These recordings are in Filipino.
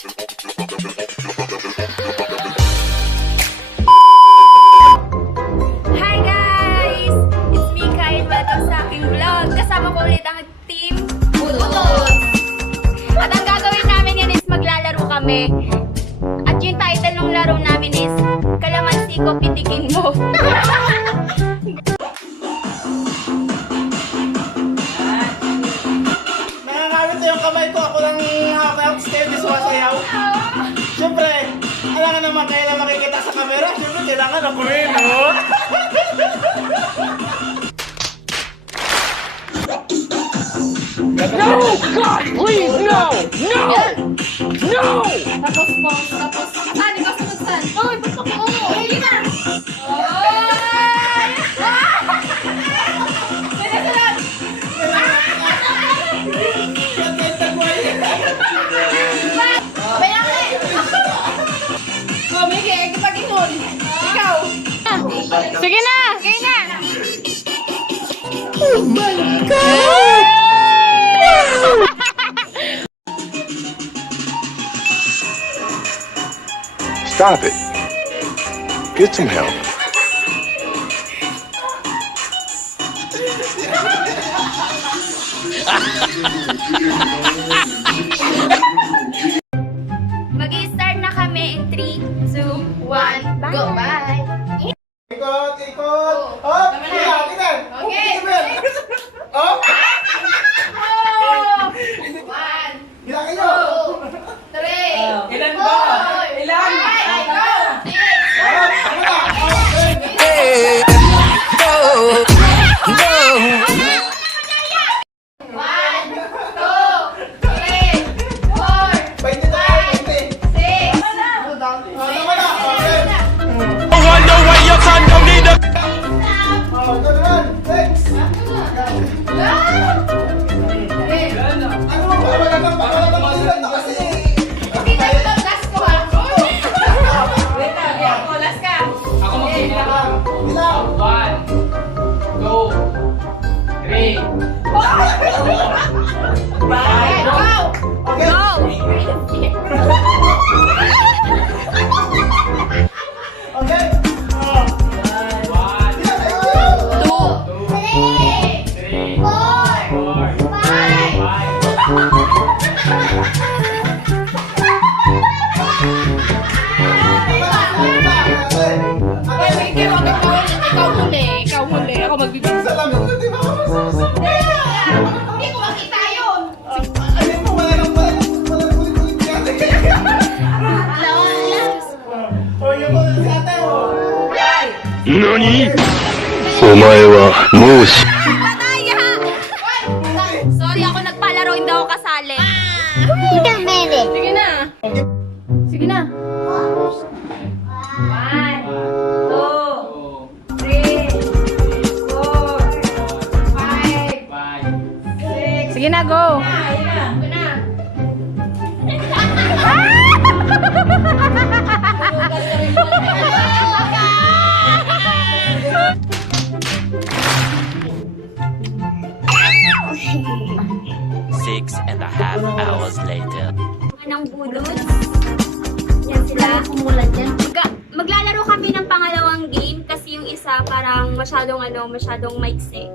Hi guys! It's me, Kai, and welcome sa aking vlog. Kasama ko ulit ang team Butos. At ang gagawin namin yan is maglalaro kami. At yung title ng laro namin is Kalamansi ko, pitikin mo. Nangangamit na yung kamay ko. Ako lang hawak steady sumasayaw. Siyempre, alam nga naman kailan makikita sa camera. Siyempre, kailangan ako rin, no? No! God, please, no! No! No! Tapos, saan? Ikaw sunod saan? Oy, ba't ako? Hindi na! Oy! Sunod! Sige na! Sige na! Oh my God! Stop it. Get some help. Mag-i-start na kami in 3, 2, 1, go! Bye! Ikot, ikot. Hop! Tingnan, tingnan. Okay. Hop! Oh! 1, Gila kayo. 3, Ilan ba? Ilan? go! Hop! Ano na? Okay. Pwede tayo, pwede. Tama na. Okay. Ito naman. Next. Ano mo ba? Wala kang masilan na kasi. Bilang. 1, 2, 3. Okay. Okay. Bilang kayo. 3, 4, 5. Ikaw huli. Ako magbibigay. Salamin ko, di ba? Hindi ko makita yun. Ayun mo, wala nang kulit-kulit yan. Oh, yung kulit si ate, oh. 何お前はもう死 Patay ha! Sorry, ako nagpalaro. Hindi ako kasali. Sige na. Sige na. 1, 2, 3, 4, 5, 6. Sige na, go. Six and a half hours later. Ng bulots. Yan sila. Maglalaro kami ng pangalawang game kasi yung isa parang masyadong maiksi.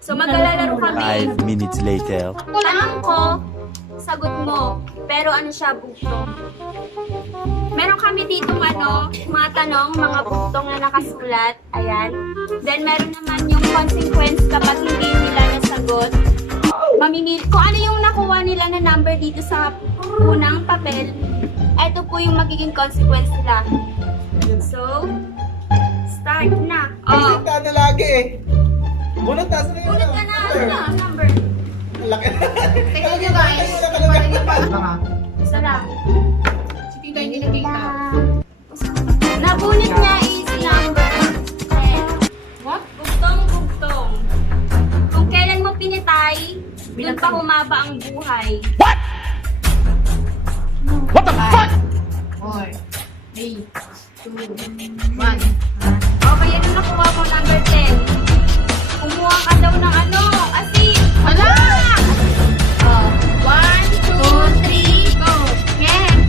So maglalaro kami. 5 minutes later. Tanong ko, sagot mo. Pero ano siya, buktong. Meron kami dito mga tanong, mga buktong na nakasulat. Ayan. Then meron naman yung consequence kapag hindi nila nasagot. Mamimili, kung ano yung nakuha nila na number dito sa unang papel, ito po yung magiging consequence nila. So, start na. Isip ka na lagi eh. Bunot na, saan yun? Ulit ka na, ano na, number. Laki. Tingnan nyo guys, isa lang. Si Tita hindi nakita. Nabunot niya is number 10. What? Bugtong. Kung kailan mo pinitay, doon pa humaba ang buhay. What the fuck? 4, 3, 2, 1. Okay, yan ang nakuha mo, number 10. Kumuha ka daw ng asin. Hala! 1, 2, 3, go. Yan.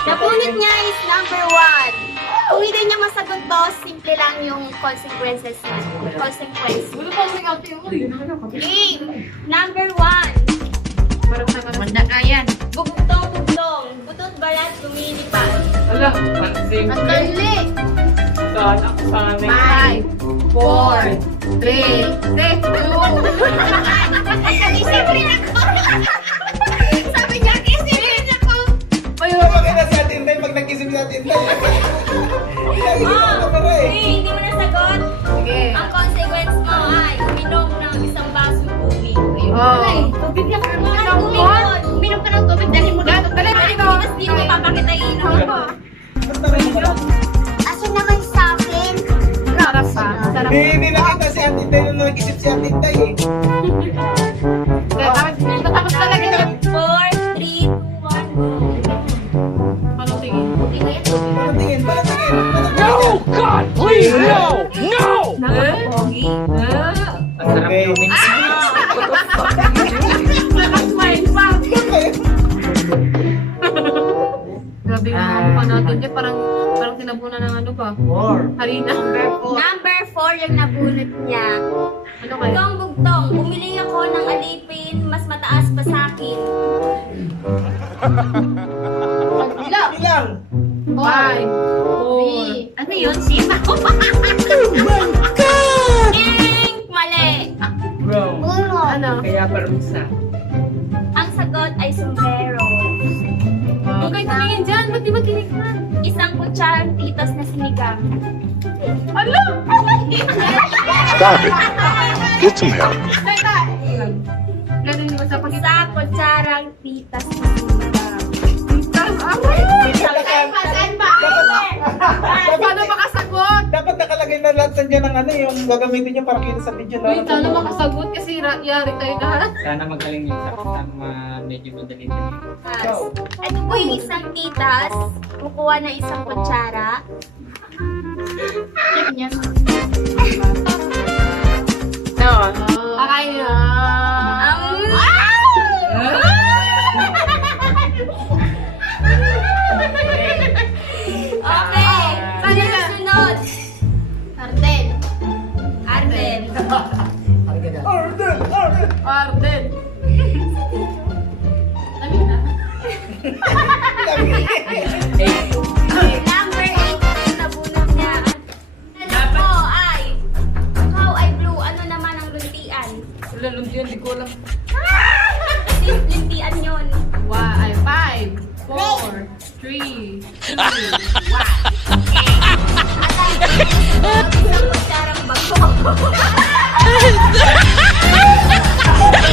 Napunit niya is number 1. Kung hindi niya masagot to, simple lang yung consequences niya. Consequence. Wala pa sa kape mo. Game. Number 1. Parang manda ayan. Bugtong-bugtong. Butot balat, lumilipad. Ala, pansin. Ang dali. Saan ako sanay? 5, 4, 3, 2, Nag-isip rin ako. Sabi niya, isip rin ako. Napakita si Ate Inday pag nag-isip si Ate Inday. Hindi mo nasagot. Sige. Ang consequence mo ay uminom ng isang baso tubig. Oh. Tubig lang ka naman. Uminom ka ng tubig. Dali mo na. Dali mo. Tapos di mo papakita inom mo. Asan naman sa akin? Sarap pa. Sarap. Hindi nakita si Ate Inday nung nag-isip si Ate Inday eh. Tapos talaga yun. 4, 3, 2, 1, go. Ano tingin? Paano tingin? Paano tingin? No! God, please, no! No! Nakakapogi. Masarap yung minsan. Nakasmile pa. Grabe yung mga mukha natin dyan. Parang tinabunan ng ano ba? Harina. Number 4 yung nabunot niya. Ano kaya? Bugtong-bugtong. Bumili ako ng alipin, mas mataas pa sa akin. Ilang? Ilang? 5, 4. Ano yun? Sima? Oh my God! Mali! Bro, Ano? kaya parusa. Ang sagot ay sombrero. Huwag kayo tumingin dyan. Ba't di ba tinignan? Isang kutsarang titas na sinigang. Ano? Stop it. Get some help. Teka! Ganun mo sa pagkita. Isang kutsarang titas na sinigang. Dapat, Paano makasagot? dapat nakalagay na lahat nandiyan ng ano yung gagamitin niyo para kita sa video na. Uy, paano makasagot? Kasi yari tayo lahat. Sana magaling yung sa medyo madali-dali. Ito po yung isang titas. Kukuha ng isang kutsara. Kakain na. Okay. Sino na? sunod? Arden. Arden. Arden. Lamig na. Number 8 yung nabunot niya. Alam ko ay how ay blue. Ano naman ang luntian? Wala, lumpiyan, di ko alam. Luntian yun. 5, 4, 3, 2, 1. Isang kutsarang bago.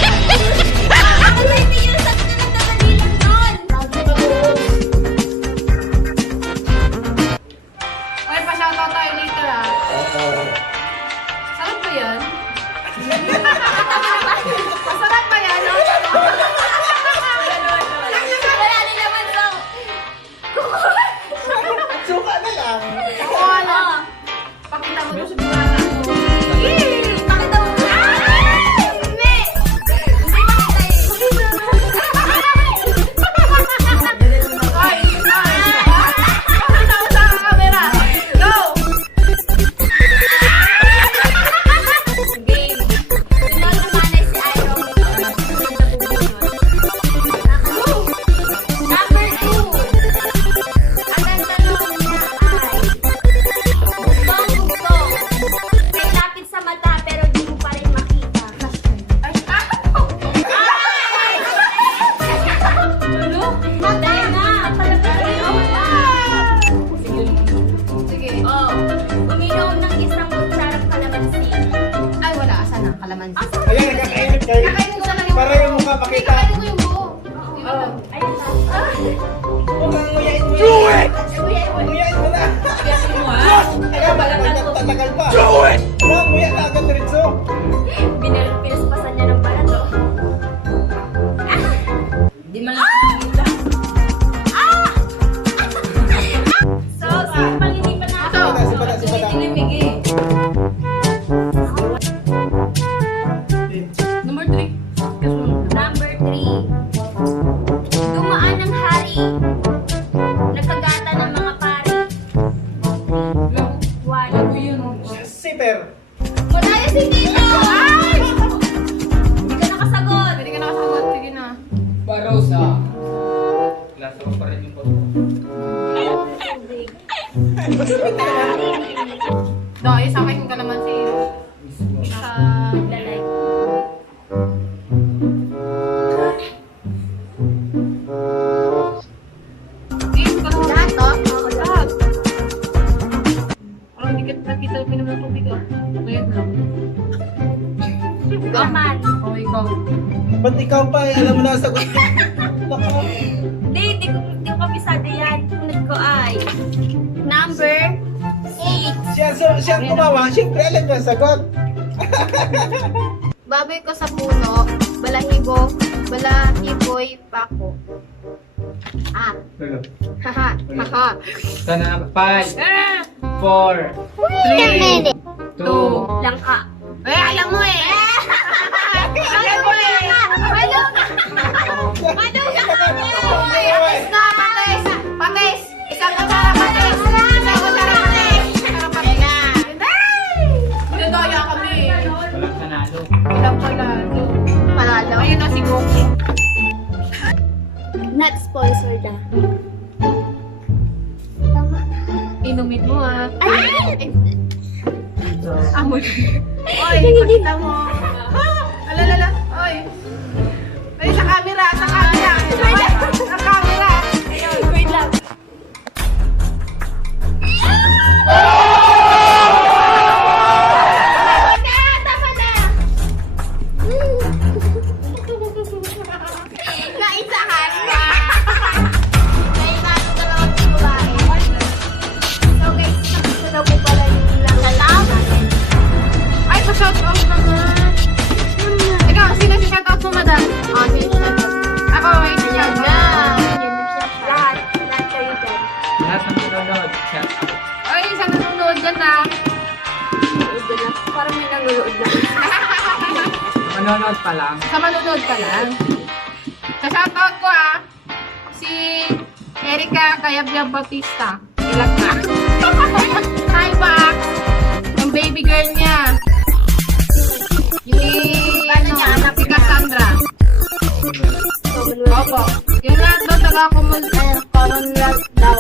Ano hindi yun? Sabi na nagdadali lang nun. Okay, pa-shoutout tayo later ah. Sarap ba yan? Masarap ba yan? Wala rin naman so. Suka na lang. Wala. Pakita mo doon sa burata ko. Pakita mo. Hindi! Hindi makita Ay! Pakita mo sa camera. Go! Game. Sunod naman ay si Iron. Number 2. Ang tanong niya ay bugtong-bugtong. May lapit sa mata pero di mo pa rin makita. Ay! Ano? Patay na! Sige. Oh, uminom ng isang kutsarang kalamansi. Ay, wala. Asan ang kalamansi? Ayan, nakakainit kayo. Kakainin ko lang yung Para yung mukha makita. Kakainin ko yung buo. Di ba? Ayun na. Huwag kang nguyain mo. Do it! Nguyain mo na. Teka, tatagal pa. Do it! Nguya na agad diretso. Pinaspasan niya ng balat. Oh. Di man lang nakikita. So, sino pang hindi pa na? Sipata. Tinimigi. Number 3. Number 3. Dahil sa akin ka naman si sa Lalay. Game ka naman. Lahat, oh? Oo, lahat. Parang hindi kita pinam ng tubig ah. Ngayon lang. Naman. Oh, ikaw. Ba't ikaw pa eh? Alam mo na sagot ko. Nako. Hindi ko kabisado yan. Sunod ko ay number 6. Siya ang tumawa. Siyempre alam niya ang sagot. Baboy ko sa puno, balahiboy pako. Ah. Haha, haha. Sana 5, 4, 3, 2, Lang ka. Eh, alam mo eh! Alam mo eh! Ano? Ano ka? Patis! Patis! Isang kutsara patis! Isang kutsara patis! Isang patis na! Dinadaya kami. walang sanado. Ilang palalo. Palalo. Ayun na si Goki. Not sponsored ah. Inumin mo ah. Ay! Amoy. Oy, pakita mo. Alalala. Oy. Ay, sa camera, sa camera. Sa camera. Wait lang. Tama na! Naisahan ka! Naisahan ka lang ang babae. So guys, gusto daw po pala yung lalaki. Ay, pa-shout out naman. Ikaw, sino si shout out mo, madam? Ah, sige siya. Ako, may si shout out. Lahat kayo dyan. Lahat ng nanonood, shout out. Ay, isang nanonood dyan na. Nanonood na. Parang may nanonood na. Manonood pa lang. Sa manonood ka lang. Sa shout out ko si Erika Cayabyab Bautista. Ilag na. Hi, Max! Yung baby girl niya. Si Cassandra. Opo. Yung lahat daw Common daw.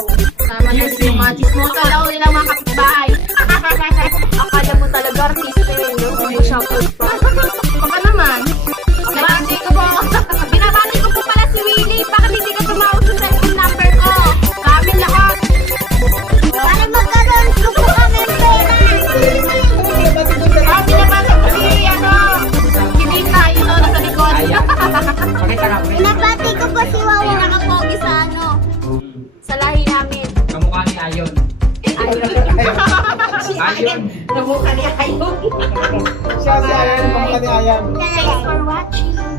Tama na si Machis mo. Kalaw nilang mga kapitbahay. Akala mo talaga artista yun, no? May shoutout pa. Baka naman. Binabati ko po. Binabati ko po pala si Willie. Bakit hindi ka tumawag sa cellphone number ko? Sa amin lahat. Para magkaroon ko kami ng pera. Binabati ko si si Dita. Yun o, nasa likod. Pakita nga, pre. Nabati ko po si Wawa. Pinaka-pogi sa sa lahi namin. Kamukha ni Ayon. Ayon. Siya si Ayan. Kamukha ni Ayan. Thanks for watching.